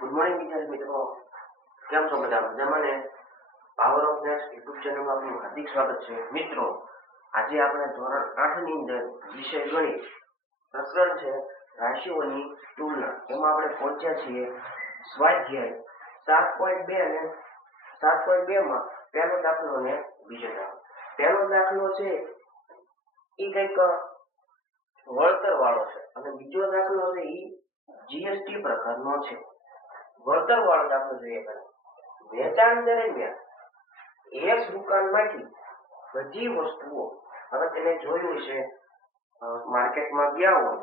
Good morning વિદ્યાર્થી મિત્રો, કેમ છો બધા મજામાં ને? પાવર ઓફ મેથ્સ યુટ્યુબ ચેનલમાં આપનું હાર્દિક સ્વાગત છે. મિત્રો, આજે આપણે ધોરણ 8 ની અંદર વિષય ગણિત પ્રકરણ છે રાશિઓની તુલના. એમાં આપણે પહોંચ્યા છીએ સ્વાધ્યાય 7.2 અને 7.2 માં પહેલો દાખલો અને બીજો દાખલો. પહેલો દાખલો છે એ કંઈક વળતર વાળો છે અને બીજો દાખલો છે એ જીએસટી પ્રકારનો છે. વળતર વાળો દાખલો જોઈએ. વેચાણ દરમિયાન એક દુકાનમાંથી બધી વસ્તુઓ, હવે તમે જોયું છે માર્કેટમાં ગયા હોય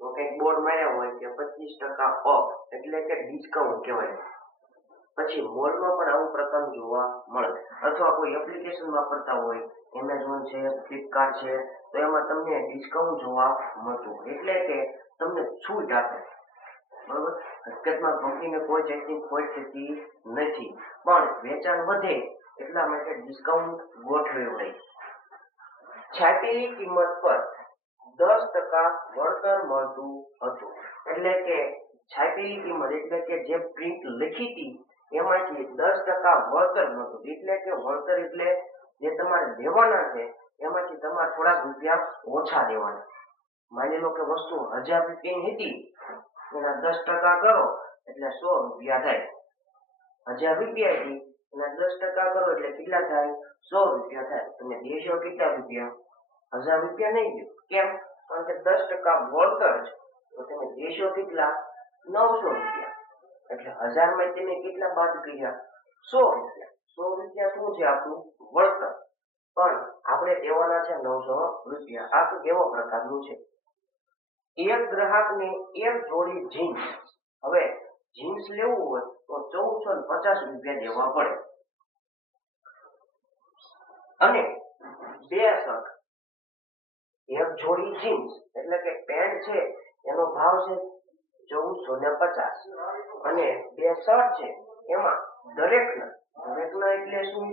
તો કંઈક બોર્ડ માર્યા હોય કે 25% ઓફ એટલે કે ડિસ્કાઉન્ટ કહેવાય. પછી મોલમાં પણ આવું પ્રકારનું જોવા મળે, અથવા કોઈ એપ્લિકેશન વાપરતા હોય, એમેઝોન છે, ફ્લિપકાર્ટ છે, તો એમાં તમને ડિસ્કાઉન્ટ જોવા મળતું હોય, એટલે કે તમને છૂટ આપે. બરોબર, હકીકતમાં કંપનીને કોઈ જાતની ખોટ થતી નથી, પણ વેચાણ વધે એટલા માટે ડિસ્કાઉન્ટ ગોઠવ્યું હોય. છાપેલી કિંમત પર 10% વળતર મળતું હતું. એટલે કે છાપેલી કિંમત એટલે કે જે પ્રિન્ટ લખી હતી એમાંથી 10% વળતર મળતું. એટલે કે વળતર એટલે જે તમારે દેવાના છે એમાંથી તમારે થોડાક રૂપિયા ઓછા દેવાના. માની લો કે વસ્તુ 1000 રૂપિયાની હતી, એના 10% કરો એટલે 100 રૂપિયા થાય. 1000 રૂપિયા હતી એના 10% કરો એટલે કેટલા થાય? 100 રૂપિયા થાય. તમે દેશો કેટલા રૂપિયા? 1000 રૂપિયા નહીં દો. કેમ? કારણ કે 10% વળતર છે, તો તમે દેશો કેટલા? 900 રૂપિયા. એટલે 1000 માં તમે કેટલા બાદ કર્યા? 100 રૂપિયા. 100 રૂપિયા શું છે? આપણું વળતર. પણ આપણે દેવાના છે 900 રૂપિયા. આ તો કેવો પ્રકારનું છે? એક ગ્રાહકને એક જોડી જીન્સ, હવે જીન્સ લેવું હોય તો 1450 રૂપિયા દેવા પડે, અને બે શર્ટ, એક જોડી જીન્સ એટલે કે પેન્ટ છે એનો ભાવ છે 1450, અને બે શર્ટ છે એમાં દરેકના એટલે શું?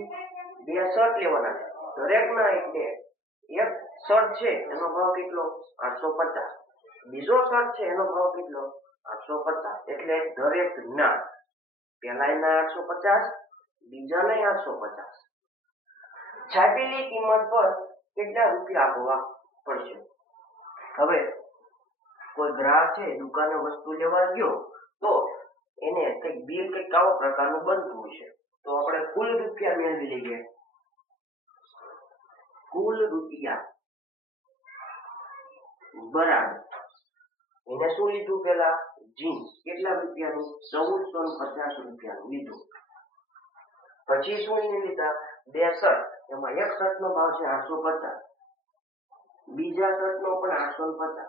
બે શર્ટ લેવાના છે, દરેકના એટલે એક શર્ટ છે એનો ભાવ કેટલો? 850. બીજો શર્ટ છે એનો ભાવ કેટલો? 850. એટલે દરેક ના, પહેલાના 850, બીજાના 850. છાપેલી કિંમત પર કેટલા રૂપિયા આપવા પડશે? હવે કોઈ ગ્રાહક છે દુકાને વસ્તુ લેવા ગયો તો એને કંઈક બિલ કંઈક આવો પ્રકારનું બનતું છે, તો આપણે કુલ રૂપિયા મેળવી લઈએ. કુલ રૂપિયા બરાબર, એને શું લીધું? પેલા જીન્સ કેટલા રૂપિયાનું? 1450 રૂપિયાનું લીધું. પછી શું એને લીધા? બે શર્ટ, એમાં એક શર્ટ નો ભાવ છે 850, બીજા શર્ટ નો પણ 850.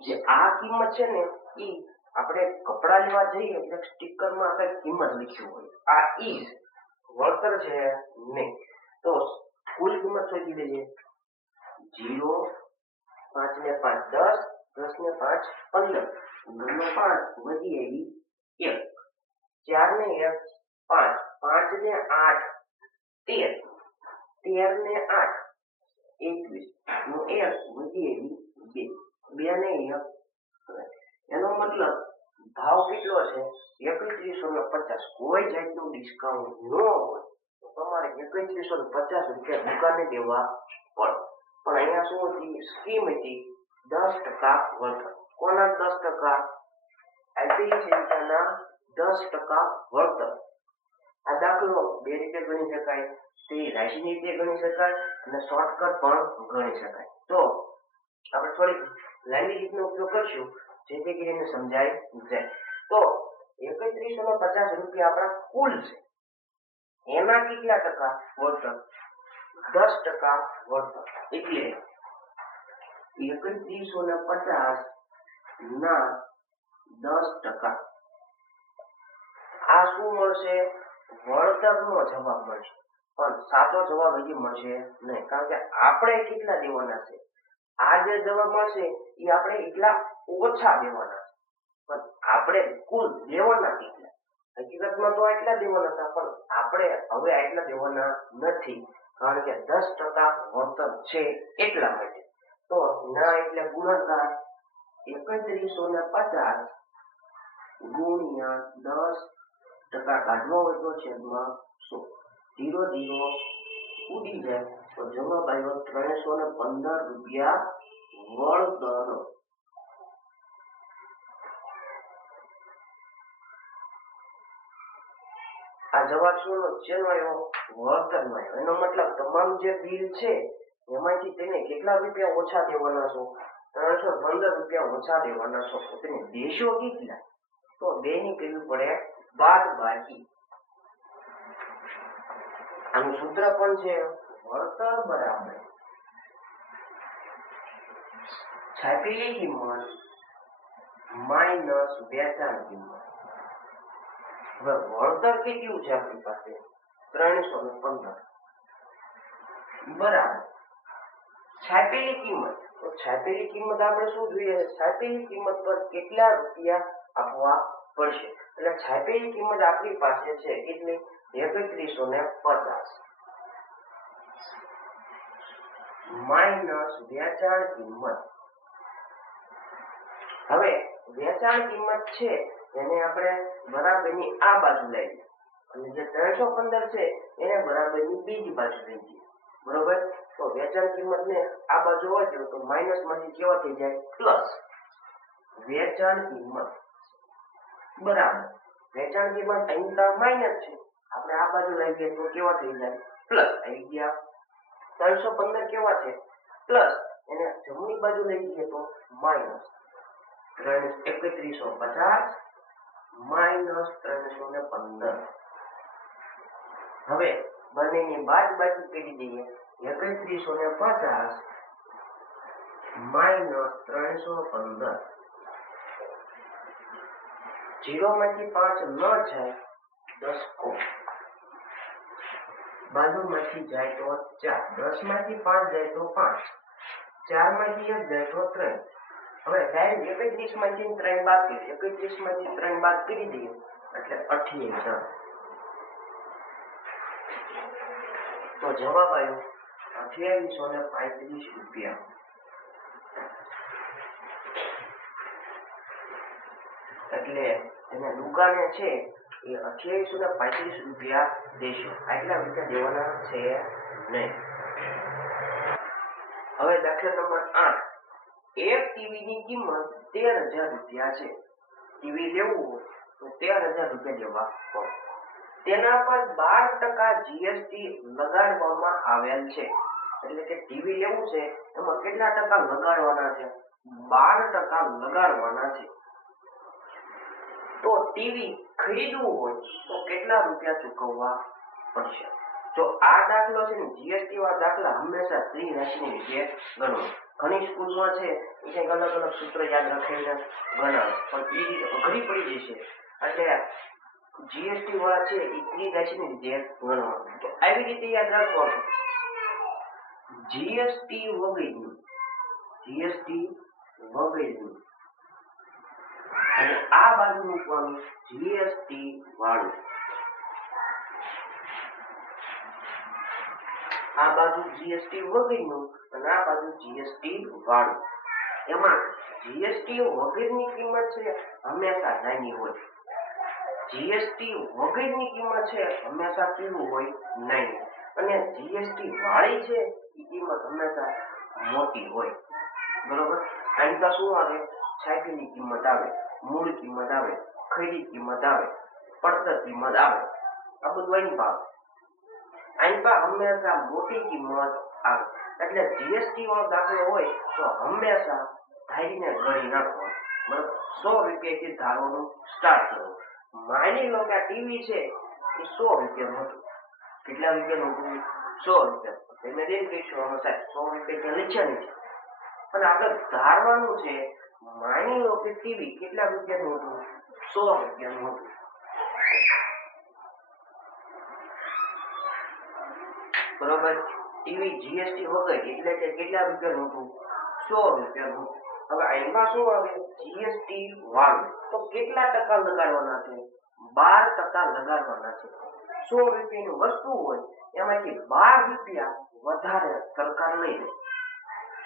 જે આ કિંમત છે ને ઈ આપણે કપડા લેવા જઈએ એટલે સ્ટીકર માં આપણે કિંમત લખ્યું હોય, આ ઈ વળતર છે નહીં. તો કુલ કિંમત શોધી લઈએ. 0, 5 ને 5 10, 10 ને 5 15, 15 ને 5 વધી આવી 1, 4 ને 1 5, 5 ને 8 13, 13 ને 8 21 નો 1 વધી આવી 2, 2 ને 1. એનો મતલબ ભાવ કેટલો છે? 3150. કોઈ જાતનું ડિસ્કાઉન્ટ ન હોય તો તમારે 3150 રૂપિયા દુકાને દેવા પડે. પણ અહીંયા શું હતી? સ્કીમ હતી 10% વળતર. કોના 10%? આપેલી સંખ્યાના 10% વળતર. આ દાખલો બે રીતે ગણી શકાય. તે રાશિની રીતે ગણી શકાય અને શોર્ટકટ પણ ગણી શકાય. તો આપણે થોડીક લાંબી રીતનો ઉપયોગ કરશું જેથી કરીને સમજાય જાય. તો 3150 રૂપિયા આપણા કુલ છે, એના કેટલા ટકા વળતર? 10% વળતર. એટલે 3150 ના 10%. આ શું મળશે? વળતરનો જવાબ મળશે. પણ સાચો જવાબ હજી મળશે નહીં, કારણ કે આપણે કેટલા દેવાના છે. આ જે જવાબ મળશે એ આપણે એટલા ઓછા દેવાના છે, પણ આપણે કુલ દેવાના કેટલા? હકીકતમાં તો આટલા દેવાના હતા, પણ આપણે હવે આટલા દેવાના નથી, કારણ કે 10% વળતર છે એટલા માટે. તો ના એટલે ગુણાકાર 3150 ગુણ્યા 10% કાઢવો હોય તો છેદમાં 100. 0 0 ઉડી જાય તો જવાબ આવ્યો 315 રૂપિયા વળતર. આ જવાબ શું શેનો આવ્યો? વળતરનો આવ્યો. એનો મતલબ તમામ જે બિલ છે એમાંથી તેને કેટલા રૂપિયા ઓછા દેવાના છો? 315 રૂપિયા ઓછા દેવાના છો. તો તેને દેશો કેટલા? તો 2 ની કરવી પડે બાદબાકી. આનું સૂત્ર પણ છે વળતર બરાબર છાપેલી કિંમત માઇનસ વેચાણ કિંમત. હવે વળતર કેટલું છે આપણી પાસે? 315 બરાબર છાપેલી કિંમત. તો છાપેલી કિંમત આપણે શું જોઈએ? છાપેલી કિંમત પર કેટલા રૂપિયા આપવા પડશે? એટલે છાપેલી કિંમત આપણી પાસે છે કેટલી? 3150 માઇનસ વેચાણ કિંમત. હવે વેચાણ કિંમત છે એને આપણે બરાબરની આ બાજુ લઈએ અને જે 315 છે એને બરાબરની બીજી બાજુ લઈ જઈએ. બરોબર? તો વેચાણ કિંમત ને આ બાજુ વધ્યો તો માઇનસ માંથી કેવા થઈ જાય? પ્લસ. વેચાણ કિંમત બરાબર વેચાણ કિંમત અહીં માઇનસ છે, આપણે આ બાજુ લઈ જઈએ તો કેવા થઈ જાય? પ્લસ. આવી ગયા 315 કેવા છે? પ્લસ. એને જમણી બાજુ લઈ જઈએ તો માઇનસ 3150 માઇનસ 315. હવે બંનેની બાદબાકી કરી દઈએ. 3150 માઇનસ 315. 0 માંથી 5 ન જાય 10 કો બાજુમાંથી જાય તો 4, 10 માંથી 5 જાય તો 5, 4 માંથી 1 જાય તો 3. હવે ડાયરેક્ટ 31 માંથી 3 બાદ કરીએ. 31 માંથી 3 બાદ કરી દઈએ એટલે 28. તો જવાબ આવ્યો 2835 રૂપિયા. એટલે એને દુકાને છે એ 2835 રૂપિયા દેશો. આટલા રૂપિયા દેવાના છે નહીં. હવે દાખલા નંબર 8. એક ટીવી ની કિંમત 13000 રૂપિયા છે. ટીવી લેવું હોય તો 13000 રૂપિયા દેવા પડે. તેના પર 12% જીએસટી લગાડવામાં આવેલ છે. એટલે કે ટીવી લેવું છે એમાં કેટલા ટકા લગાડવાના છે? 12% લગાડવાના છે. તો ટીવી ખરીદવું હોય તો કેટલા રૂપિયા ચૂકવવા પડશે? જો આ દાખલો છે ને જીએસટી વાળા દાખલા હંમેશા ત્રિરાશિની રીતે ગણો. ઘણી સ્કૂલમાં છે એ કંઈક અલગ અલગ સૂત્ર યાદ રાખીને ગણાવે પણ એ રીતે અઘરી પડી જશે. એટલે જીએસટી વાળા છે એ ત્રિરાશિની રીતે ગણવાનું. તો આવી રીતે યાદ રાખવાનું. જીએસટી વગેરેનું અને આ બાજુ મૂકવાનું જીએસટી વાળું. આ બાજુ જીએસટી વગરનું અને આ બાજુ જીએસટી વાળું. એમાં જીએસટી વગરની કિંમત છે હંમેશા નાની હોય. જીએસટી વગરની કિંમત છે હંમેશા કેવું હોય? નાની. અને જીએસટી વાળી છે એ કિંમત હંમેશા મોટી હોય. બરોબર? આની તો શું આવે? છાપીની કિંમત આવે, મૂળ કિંમત આવે, ખરી કિંમત આવે, પડતર કિંમત આવે. આ બધું અહીં ભાવ. અહીં પર હંમેશા મોટી કિંમત આવે. એટલે જીએસટી વાળો દાખલો હોય તો હંમેશા ધારીને ગણી નાખો. બરાબર? 100 રૂપિયાથી ધારવાનું સ્ટાર્ટ કરો. માની લો કે આ ટીવી છે એ 100 રૂપિયાનું હતું. કેટલા રૂપિયાનું હતું? 100 રૂપિયા. તમે રેલ કહીશું આમાં સાહેબ 100 રૂપિયા નીચે નથી. પણ આપણે ધારવાનું છે. માની લો કે ટીવી કેટલા રૂપિયાનું હતું? 100 રૂપિયાનું હતું. બરોબર? ટીવી જીએસટી વગર એટલે કે કેટલા રૂપિયાનું હતું? 100 રૂપિયાનું. હવે આમાં શું આવે? જીએસટી વાળું. તો કેટલા ટકા લગાડવાના છે? 12% લગાડવાના છે. 100 રૂપિયાની વસ્તુ હોય એમાંથી 12 રૂપિયા વધારે સરકાર લઈ લે.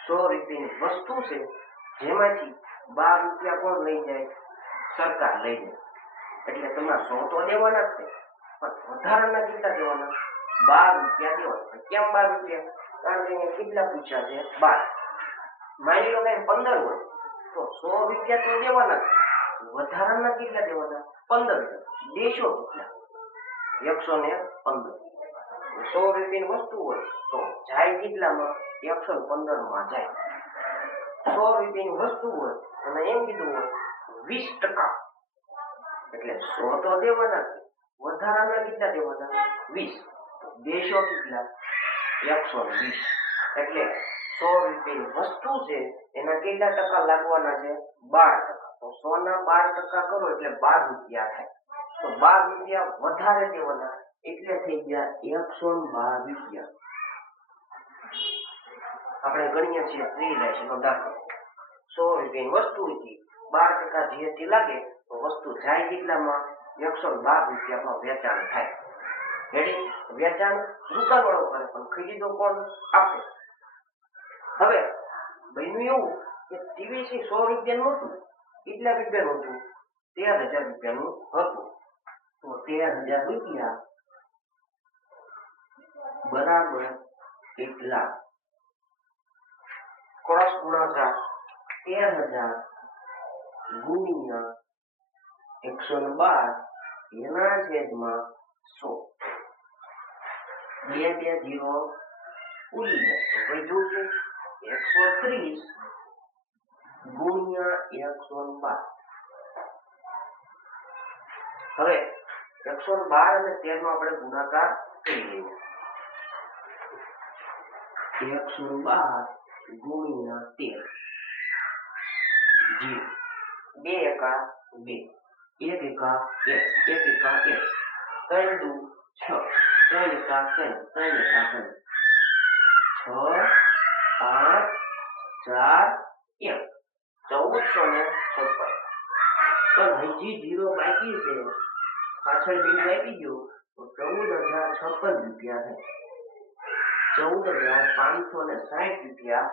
100 રૂપિયાની વસ્તુ છે જેમાંથી 12 રૂપિયા કોણ લઈ જાય? સરકાર લઈ લે. એટલે તમારે 100 તો દેવાના જ છે, પણ વધારાના કેટલા દેવાના? 12 રૂપિયા દેવાના. કેમ 12 રૂપિયા? કારણ કે અહીંયા કેટલા પૂછ્યા છે? 12. માની લો કે 15 હોય તો 100 રૂપિયા તો દેવાના જ. વધારાના કેટલા દેવાના? 15 રૂપિયા. દેશો કેટલા? 115. 100 રૂપિયાની વસ્તુ હોય તો જાય કેટલામાં? 115 માં જાય. 100 રૂપિયાની વસ્તુ હોય અને એમ કીધું હોય 20%, એટલે 100 તો દેવાના છે, વધારાના કેટલા દેવાના? 20. દેશો કેટલા? 120. એટલે 100 રૂપિયાની વસ્તુ છે એના કેટલા ટકા લાગવાના છે? 12%. તો 100 ના 12% કરો એટલે 12 રૂપિયા થાય. તો 12 રૂપિયા વધારે દેવાના, એટલે થઈ ગયા 112 રૂપિયા. આપણે ગણીએ છીએ ત્રિરાશીનો દાખલો. 100 રૂપિયાની વસ્તુ હતી, 12% જીએસટી લાગે તો વસ્તુ જાય કેટલામાં? 112 રૂપિયામાં વેચાણ થાય. રેડી? વેચાણ દુકાનવાળો કરે પણ ખરીદો કોણ? આપે. હવે બન્યું એવું કે ટીવીસી 100 રૂપિયાનું હતું. કેટલા રૂપિયાનું હતું? 13,000 રૂપિયાનું હતું. તો 13,000 રૂપિયા બરાબર કેટલા? ક્રોસ ગુણાકાર 13,000 ગુણ્યા 112 એના છેદમાં 100. 2 2 0 ઉડી જાય તો વધ્યું છે 130 ગુણ્યા 112. હવે 112 અને 13 નો આપણે ગુણાકાર કરી લઈએ. 112 ગુણ્યા 13 0. 2 એકા 2, 1 એકા 1, 1 એકા 1, 3 દુ 6, 3 એકા 3, 3 એકા 3, 6 5 4 1, 1456. પણ હજી 0 બાકી છે, પાછળ બિલ બાકી ગયું તો 14,056 રૂપિયા થાય. 14,560 રૂપિયા.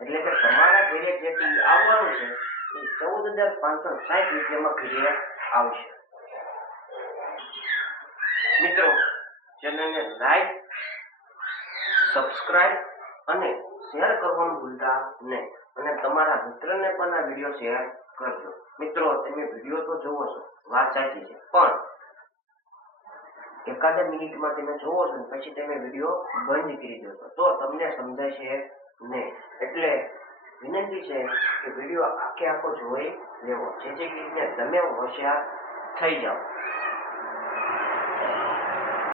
એટલે કે તમારા ઘરે જે ટીવી આવવાનું છે એ 14,560 રૂપિયામાં ઘરે આવશે. મિત્રો, ચેનલને લાઈક, સબસ્ક્રાઇબ અને શેર કરવાનું ભૂલતા નહીં. અને તમારા મિત્રને પણ આ વિડીયો શેર કરજો. મિત્રો, તમે વિડીયો તો જોવો છો, વાત સાચી છે, પણ એકાદ મિનિટમાં તમે જોવો છો પછી તમે વિડીયો બંધ કરી દો છો તો તમને સમજાય છે નહીં. એટલે વિનંતી છે કે વિડીયો આખો જોઈ લેવો, જેથી કરીને તમે હોશિયાર થઈ જાઓ.